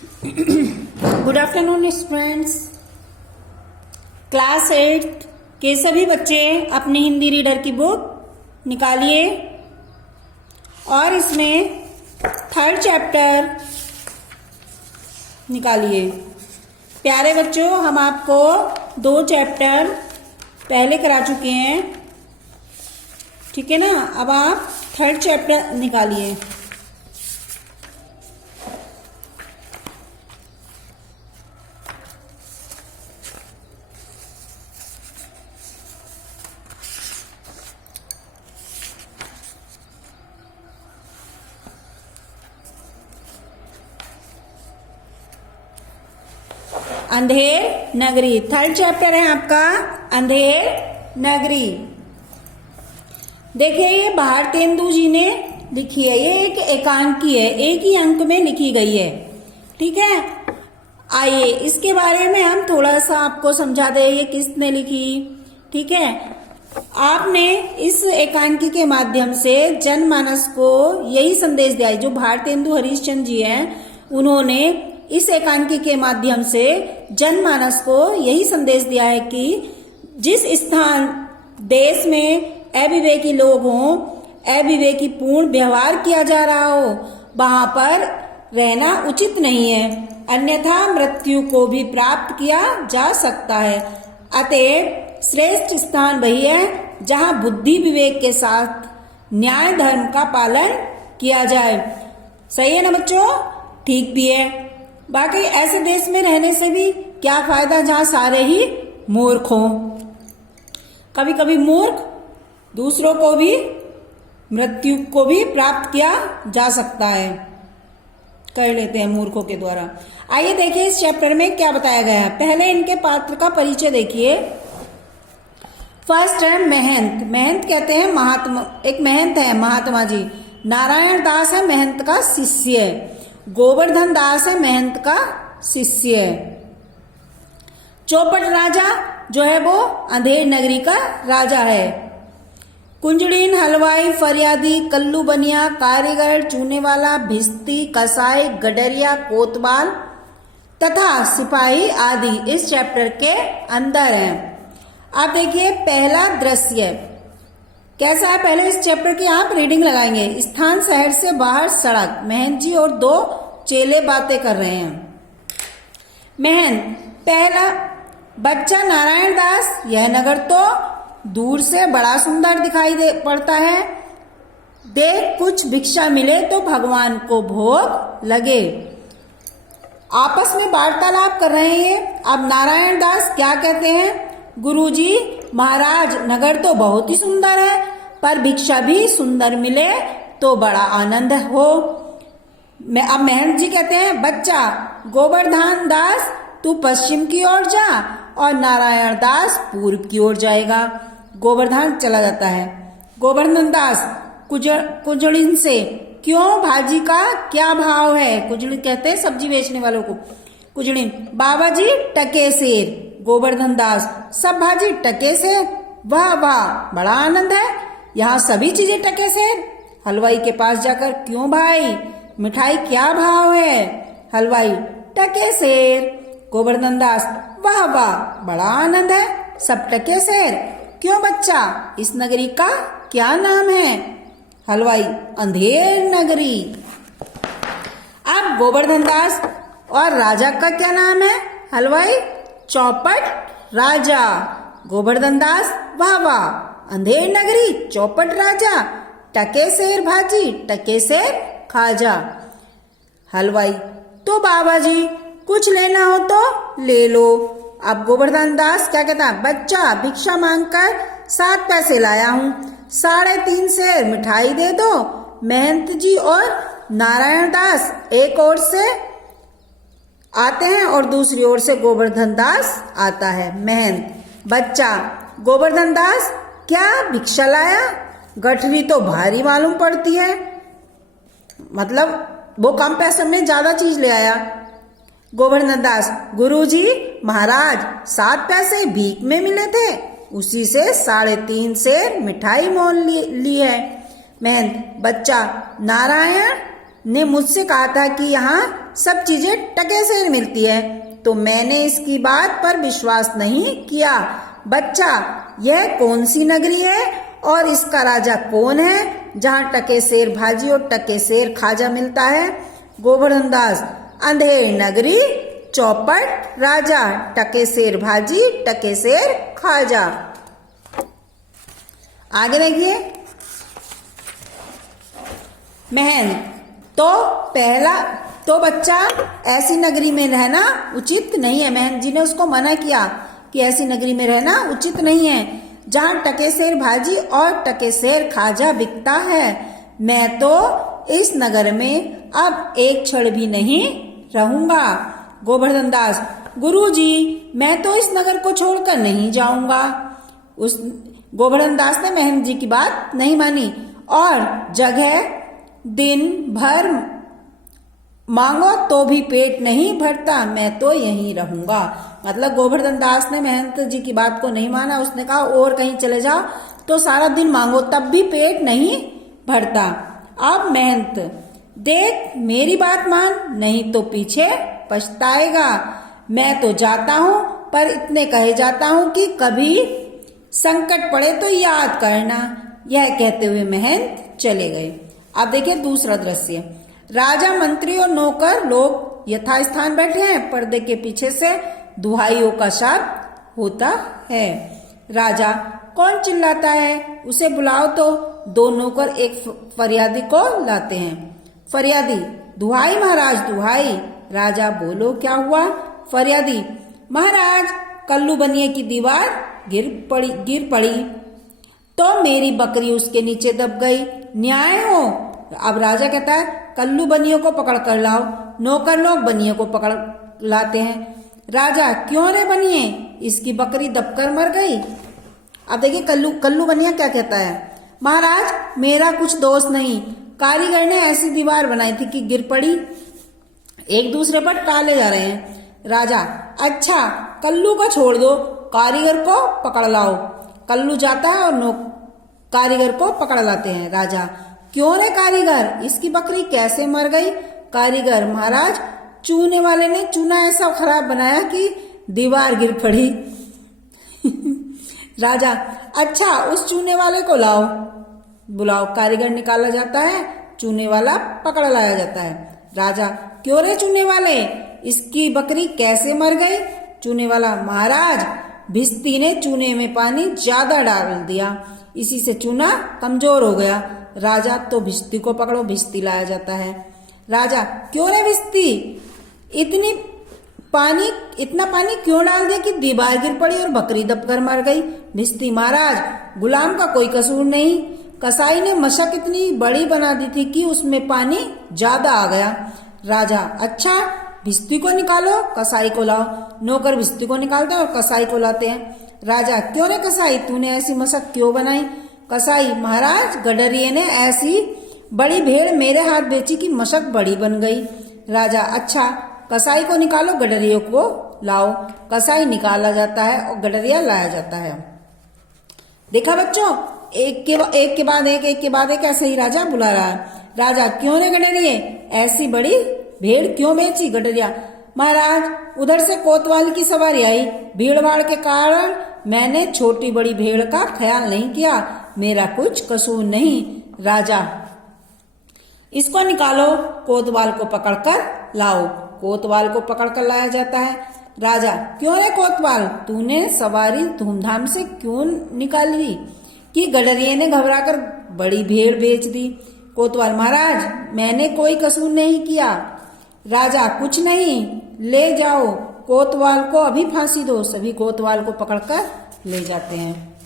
Good afternoon students. Class 8 के सभी बच्चे अपनी हिंदी रीडर की बुक निकालिए और इसमें थर्ड चैप्टर निकालिए। प्यारे बच्चों, हम आपको 2 चैप्टर पहले करा चुके हैं, ठीक है ना। अब आप थर्ड चैप्टर निकालिए। अंधेर नगरी, थर्ड चैप्टर है आपका अंधेर नगरी। देखिए, ये भारतेंदु जी ने लिखी है। ये एक एकांकी है, एक ही अंक में लिखी गई है, ठीक है। आइए इसके बारे में हम थोड़ा सा आपको समझा दें, ये किसने लिखी, ठीक है। आपने इस एकांकी के माध्यम से जनमानस को यही संदेश दिया है। जो भारतेंदु हरिश्चंद्र जी हैं, उन्होंने इस एकांकी के माध्यम से जनमानस को यही संदेश दिया है कि जिस स्थान देश में अविवेकी लोग हों, अविवेकी पूर्ण व्यवहार किया जा रहा हो, वहां पर रहना उचित नहीं है, अन्यथा मृत्यु को भी प्राप्त किया जा सकता है। अतएव श्रेष्ठ स्थान वही है जहां बुद्धि विवेक के साथ न्याय धर्म का पालन किया जाए। सही है ना बच्चों? ठीक भी है। बाकी ऐसे देश में रहने से भी क्या फायदा जहां सारे ही मूर्ख हों। कभी कभी मूर्ख दूसरों को भी मृत्यु को भी प्राप्त किया जा सकता है, कर लेते हैं मूर्खों के द्वारा। आइए देखिए इस चैप्टर में क्या बताया गया है। पहले इनके पात्र का परिचय देखिए। फर्स्ट है महंत। महंत कहते हैं महात्मा, एक महंत है महात्मा जी। नारायण दास है महंत का शिष्य। गोवर्धन दास है महंत का शिष्य। चौपट राजा जो है वो अंधेर नगरी का राजा है। कुंजड़ीन, हलवाई, फरियादी, कल्लू बनिया, कारीगर, चूने वाला, भिस्ती, कसाई, गडरिया, कोतवाल तथा सिपाही आदि इस चैप्टर के अंदर हैं। आप देखिए पहला दृश्य कैसा है। पहले इस चैप्टर की आप रीडिंग लगाएंगे। स्थान शहर से बाहर सड़क। महंत जी और 2 चेले बातें कर रहे हैं। महंत, पहला बच्चा नारायण दास, यह नगर तो दूर से बड़ा सुंदर दिखाई दे पड़ता है। देख कुछ भिक्षा मिले तो भगवान को भोग लगे। आपस में वार्तालाप कर रहे हैं। अब नारायण दास क्या कहते हैं? गुरुजी महाराज, नगर तो बहुत ही सुंदर है, पर भिक्षा भी सुंदर मिले तो बड़ा आनंद हो। अब महंत जी कहते हैं, बच्चा गोवर्धन दास तू पश्चिम की ओर जा और नारायण दास पूर्व की ओर जाएगा। गोवर्धन चला जाता है। गोवर्धन दास कुजड़िन से, क्यों भाजी का क्या भाव है? कुजड़िन कहते हैं सब्जी बेचने वालों को। कुजड़िन, बाबा जी टके सेर। गोवर्धन दास, सब भाजी टके से। वाह वाह, बड़ा आनंद है, यहाँ सभी चीजें टके से। हलवाई के पास जाकर, क्यों भाई मिठाई क्या भाव है? हलवाई, टके सेर। गोवर्धन दास, वाह वाह, बड़ा आनंद है, सब टके सेर। क्यों बच्चा, इस नगरी का क्या नाम है? हलवाई, अंधेर नगरी। अब गोवर्धन दास और राजा का क्या नाम है? हलवाई, चौपट राजा। गोवर्धन दास, वाह वाह, अंधेर नगरी, चौपट राजा, टके सेर भाजी, टके सेर खाजा। हलवाई, तो बाबा जी कुछ लेना हो तो ले लो। अब गोवर्धन दास क्या कहता है? बच्चा भिक्षा मांगकर 7 पैसे लाया हूं, 3.5 सेर मिठाई दे दो। महंत जी और नारायण दास एक ओर से आते हैं और दूसरी ओर से गोवर्धन दास आता है। महंत, बच्चा गोवर्धन दास क्या भिक्षा लाया? गठरी तो भारी मालूम पड़ती है, मतलब वो कम पैसों में ज्यादा चीज ले आया। गोवर्धन दास, गुरुजी महाराज 7 पैसे भीख में मिले थे, उसी से 3.5 सेर मिठाई मोल ली है। महंत, बच्चा नारायण ने मुझसे कहा था कि यहाँ सब चीजें टके से मिलती है, तो मैंने इसकी बात पर विश्वास नहीं किया। बच्चा, यह कौन सी नगरी है और इसका राजा कौन है जहाँ टके सेर भाजी और टके सेर खाजा मिलता है? गोवर्धन दास, अंधेर नगरी, चौपट राजा, टके सेर भाजी, टके सेर खाजा। आगे देखिए, मेहनत। तो बच्चा, ऐसी नगरी में रहना उचित नहीं है। मेहन जी ने उसको मना किया कि ऐसी नगरी में रहना उचित नहीं है जहाँ टके सेर भाजी और टके सेर खाजा बिकता है। मैं तो इस नगर में अब एक क्षण भी नहीं रहूंगा। गोवर्धन दास, गुरुजी, मैं तो इस नगर को छोड़कर नहीं जाऊंगा। उस गोवर्धन दास ने महंत जी की बात नहीं मानी और जगह दिन भर मांगो तो भी पेट नहीं भरता, मैं तो यहीं रहूंगा। मतलब गोवर्धन दास ने महंत जी की बात को नहीं माना। उसने कहा और कहीं चले जाओ तो सारा दिन मांगो तब भी पेट नहीं भरता। अब महंत, देख मेरी बात मान, नहीं तो पीछे पछताएगा। मैं तो जाता हूँ, पर इतने कहे जाता हूँ कि कभी संकट पड़े तो याद करना। यह कहते हुए महंत चले गए। अब देखिए दूसरा दृश्य। राजा, मंत्री और नौकर लोग यथास्थान बैठे हैं। पर्दे के पीछे से दुहाइयों का शब्द होता है। राजा, कौन चिल्लाता है? उसे बुलाओ तो। दो नौकर एक फरियादी को लाते हैं। फरियादी, दुहाई महाराज, दुहाई। राजा, बोलो क्या हुआ? फरियादी, महाराज, कल्लू बनिए की दीवार गिर पड़ी तो मेरी बकरी उसके नीचे दब गई। न्याय हो। अब राजा कहता है कल्लू बनियों को पकड़ कर लाओ। नौकर लोग बनिए को पकड़ लाते हैं। राजा, क्यों रे बनिए? इसकी बकरी दबकर मर गई। अब देखिए कल्लू बनिया क्या कहता है। महाराज, मेरा कुछ दोष नहीं, कारीगर ने ऐसी दीवार बनाई थी कि गिर पड़ी। एक दूसरे पर टाले जा रहे हैं। राजा, अच्छा, कल्लू को छोड़ दो, कारीगर को पकड़ लाओ। कल्लू जाता है और कारीगर को पकड़ लाते हैं। राजा, क्यों रे कारीगर, इसकी बकरी कैसे मर गई? कारीगर, महाराज, चूने वाले ने चूना ऐसा खराब बनाया कि दीवार गिर पड़ी। राजा, अच्छा, उस चूने वाले को लाओ, बुलाओ। कारीगर निकाला जाता है, चूने वाला पकड़ लाया जाता है। राजा, क्यों रे चूने वाले, इसकी बकरी कैसे मर गई? चूने वाला, महाराज, भिस्ती ने चूने में पानी ज्यादा डाल दिया, इसी से चूना कमजोर हो गया। राजा, तो भिस्ती को पकड़ो। भिस्ती लाया जाता है। राजा, क्यों रे भिस्ती, इतना पानी क्यों डाल दिया कि दीवार गिर पड़ी और बकरी दबकर मर गई? भिस्ती, महाराज, गुलाम का कोई कसूर नहीं, कसाई ने मशक इतनी बड़ी बना दी थी कि उसमें पानी ज्यादा आ गया। राजा, अच्छा, भिस्ती को निकालो, कसाई को लाओ। नौकर भिस्ती को निकालते हैं और कसाई को लाते हैं। राजा, क्यों रे कसाई, तूने ऐसी मशक क्यों बनाई? कसाई, महाराज, गडरिये ने ऐसी बड़ी भेड़ मेरे हाथ बेची कि मशक बड़ी बन गई। राजा, अच्छा, कसाई को निकालो, गडरिये को लाओ। कसाई निकाला जाता है और गडरिया लाया जाता है। देखा बच्चों, एक के बाद एक ऐसे ही राजा बुला रहा है। राजा, क्यों रे गडरिये, ऐसी बड़ी भेड़ क्यों बेची? गडरिया, महाराज, उधर से कोतवाल की सवारी आई, भीड़ भाड़ के कारण मैंने छोटी बड़ी भेड़ का ख्याल नहीं किया, मेरा कुछ कसूर नहीं। राजा, इसको निकालो, कोतवाल को पकड़कर लाओ। कोतवाल को पकड़कर लाया जाता है। राजा, क्यों रे कोतवाल, तूने सवारी धूमधाम से क्यों निकाली कि गडरिये ने घबराकर बड़ी भेड़ बेच दी? कोतवाल, महाराज, मैंने कोई कसूर नहीं किया। राजा, कुछ नहीं, ले जाओ, कोतवाल को अभी फांसी दो। सभी कोतवाल को पकड़कर ले जाते हैं।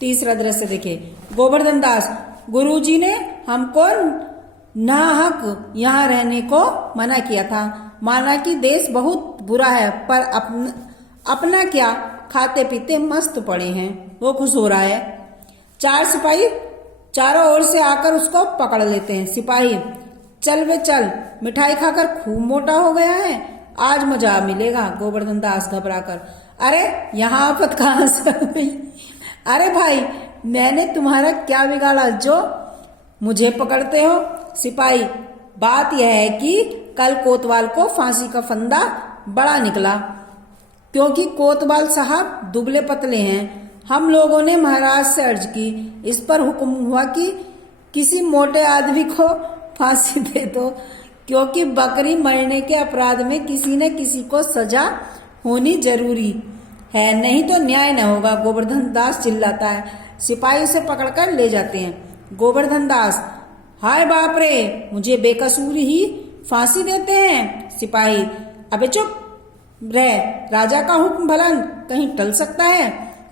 तीसरा दृश्य देखिए। गोवर्धन दास, गुरुजी ने हमको नाहक यहाँ रहने को मना किया था। माना कि देश बहुत बुरा है, पर अपना क्या, खाते पीते मस्त पड़े हैं। वो खुश हो रहा है। चार सिपाही चारों ओर से आकर उसको पकड़ लेते हैं। सिपाही, चल वे चल, मिठाई खाकर खूब मोटा हो गया है, आज मजा मिलेगा। गोवर्धन दास घबराकर, अरे यहाँ आफत कहाँ से आ गई? अरे भाई, मैंने तुम्हारा क्या बिगाड़ा जो मुझे पकड़ते हो? सिपाही, बात यह है कि कल कोतवाल को फांसी का फंदा बड़ा निकला, क्योंकि कोतवाल साहब दुबले पतले हैं। हम लोगों ने महाराज से अर्ज की, इस पर हुक्म हुआ कि किसी मोटे आदमी को फांसी दे दो, क्योंकि बकरी मरने के अपराध में किसी न किसी को सजा होनी जरूरी है, नहीं तो न्याय न होगा। गोवर्धन दास चिल्लाता है। सिपाही उसे पकड़कर ले जाते हैं। गोवर्धन दास, हाय बाप रे, मुझे बेकसूर ही फांसी देते हैं। सिपाही, अबे चुप रह, राजा का हुक्म भला कहीं टल सकता है।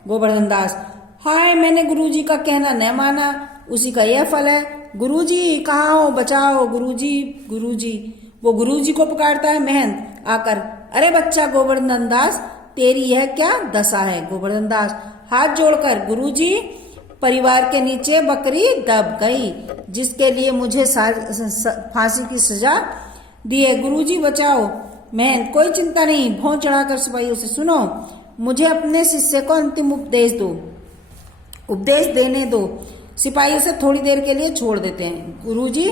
गोवर्धन दास, हाय, मैंने गुरुजी का कहना न माना, उसी का यह फल है। गुरुजी कहाँ हो, बचाओ गुरुजी, गुरुजी। वो गुरुजी को पुकारता है। महंत आकर, अरे बच्चा गोवर्धन दास, तेरी यह क्या दशा है। गोवर्धन दास हाथ जोड़कर, गुरुजी, परिवार के नीचे बकरी दब गई, जिसके लिए मुझे फांसी की सजा दी है। गुरुजी बचाओ। महंत, कोई चिंता नहीं, भौं चढ़ाकर सिपाहियों से, सुनो, मुझे अपने शिष्य को अंतिम उपदेश देने दो। सिपाही उसे थोड़ी देर के लिए छोड़ देते हैं। गुरुजी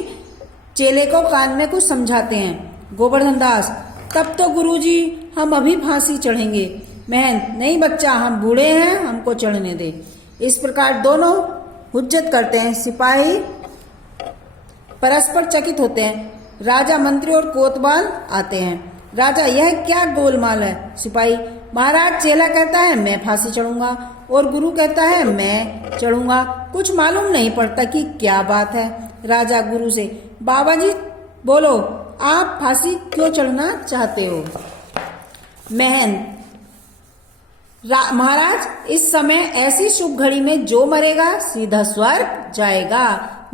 चेले को कान में कुछ समझाते हैं। गोवर्धन दास, तब तो गुरुजी हम अभी फांसी चढ़ेंगे। महंत, नहीं बच्चा, हम बूढ़े हैं, हमको चढ़ने दे। इस प्रकार दोनों हुज्जत करते हैं। सिपाही परस्पर चकित होते हैं। राजा, मंत्री और कोतवाल आते हैं। राजा, यह क्या गोलमाल है। सिपाही, महाराज, चेला कहता है मैं फांसी चढ़ूंगा और गुरु कहता है मैं चढ़ूंगा, कुछ मालूम नहीं पड़ता कि क्या बात है। राजा गुरु से, बाबा जी बोलो, आप फांसी क्यों चढ़ना चाहते हो। महंत, महाराज, इस समय ऐसी शुभ घड़ी में जो मरेगा सीधा स्वर्ग जाएगा।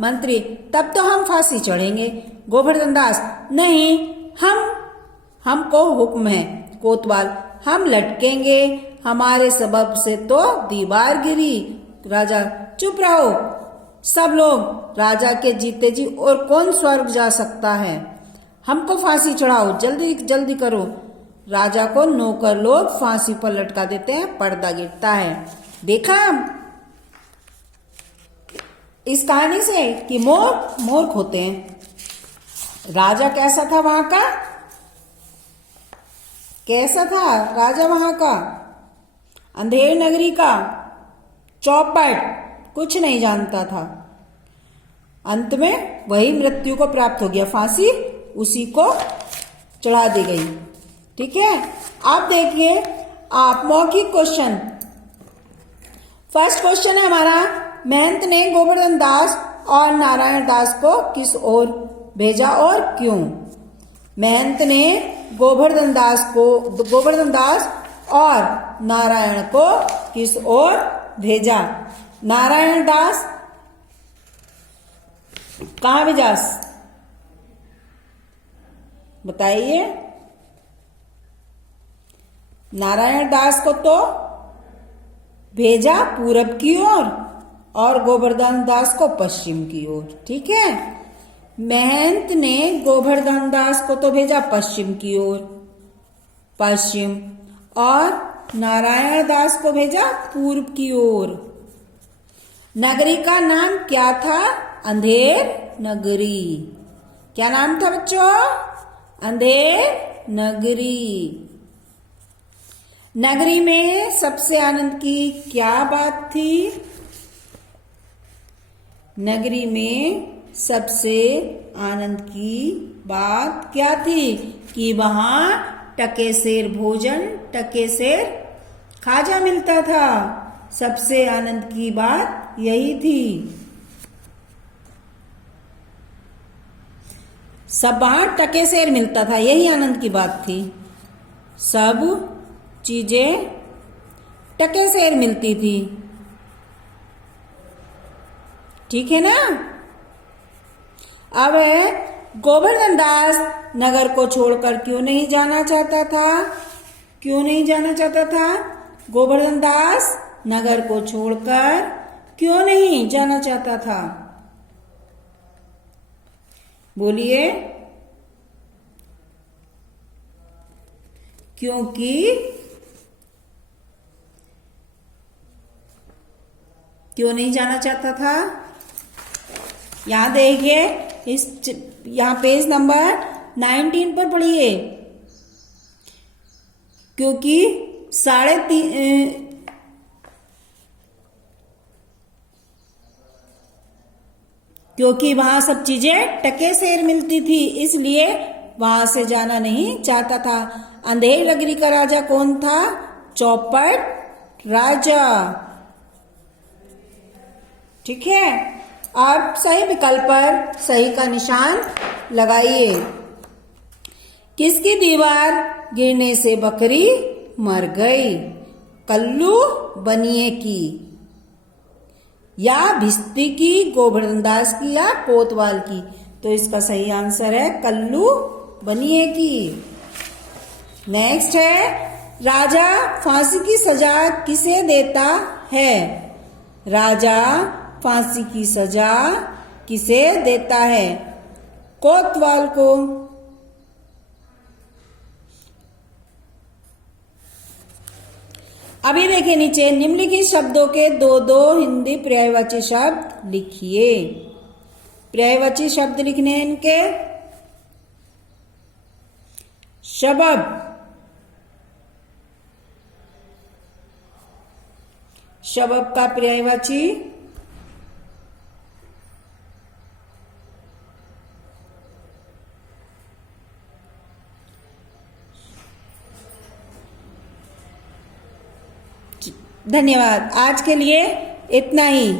मंत्री, तब तो हम फांसी चढ़ेंगे। गोवर्धन दास, नहीं, हमको हुक्म है। कोतवाल, हम लटकेंगे, हमारे सबब से तो दीवार गिरी। राजा, चुप रहो सब लोग, राजा के जीते जी और कौन स्वर्ग जा सकता है। हमको फांसी चढ़ाओ, जल्दी जल्दी करो। राजा को नौकर लोग फांसी पर लटका देते हैं। पर्दा गिरता है। देखा इस कहानी से कि मोर मूर्ख होते हैं। राजा कैसा था वहां का, कैसा था राजा वहां का, अंधेर नगरी का, चौपट, कुछ नहीं जानता था। अंत में वही मृत्यु को प्राप्त हो गया, फांसी उसी को चढ़ा दी गई। ठीक है, आप देखिए, आप मौखिक क्वेश्चन। फर्स्ट क्वेश्चन है हमारा, महंत ने गोवर्धन दास और नारायण दास को किस ओर भेजा और क्यों। महंत ने गोवर्धन दास और नारायण को किस ओर भेजा। नारायण दास कहाँ भेजा, बताइए। नारायण दास को तो भेजा पूरब की ओर और गोवर्धन दास को पश्चिम की ओर। ठीक है, महंत ने गोवर्धन दास को तो भेजा पश्चिम की ओर, पश्चिम, और नारायण दास को भेजा पूर्व की ओर। नगरी का नाम क्या था, अंधेर नगरी। क्या नाम था बच्चों, अंधेर नगरी। नगरी में सबसे आनंद की क्या बात थी, नगरी में सबसे आनंद की बात क्या थी कि वहां टके सेर भोजन, टके सेर खाजा मिलता था। सबसे आनंद की बात यही थी। सब वहां टके सेर मिलता था, यही आनंद की बात थी। सब चीजें टके सेर मिलती थी। ठीक है ना। अब गोवर्धन दास नगर को छोड़कर क्यों नहीं जाना चाहता था, क्यों नहीं जाना चाहता था। गोवर्धन दास नगर को छोड़कर क्यों नहीं जाना चाहता था, बोलिए। क्योंकि क्यों नहीं जाना चाहता था, यहां देखिए, यहाँ पेज नंबर 19 पर पढ़िए, क्योंकि क्योंकि वहां सब चीजें टके सेर मिलती थी, इसलिए वहां से जाना नहीं चाहता था। अंधेर नगरी का राजा कौन था? चौपट राजा। ठीक है, अब सही विकल्प पर सही का निशान लगाइए। किसकी दीवार गिरने से बकरी मर गई? कल्लू बनिए की, या भिस्ती की, गोवर्धनदास की, या कोतवाल की? तो इसका सही आंसर है कल्लू बनिए की। नेक्स्ट है, राजा फांसी की सजा किसे देता है? राजा फांसी की सजा किसे देता है? कोतवाल को। अभी देखिए नीचे, निम्नलिखित शब्दों के दो दो हिंदी पर्यायवाची शब्द लिखिए। पर्यायवाची शब्द लिखने हैं इनके। शबब, शबब का पर्यायवाची धन्यवाद। आज के लिए इतना ही।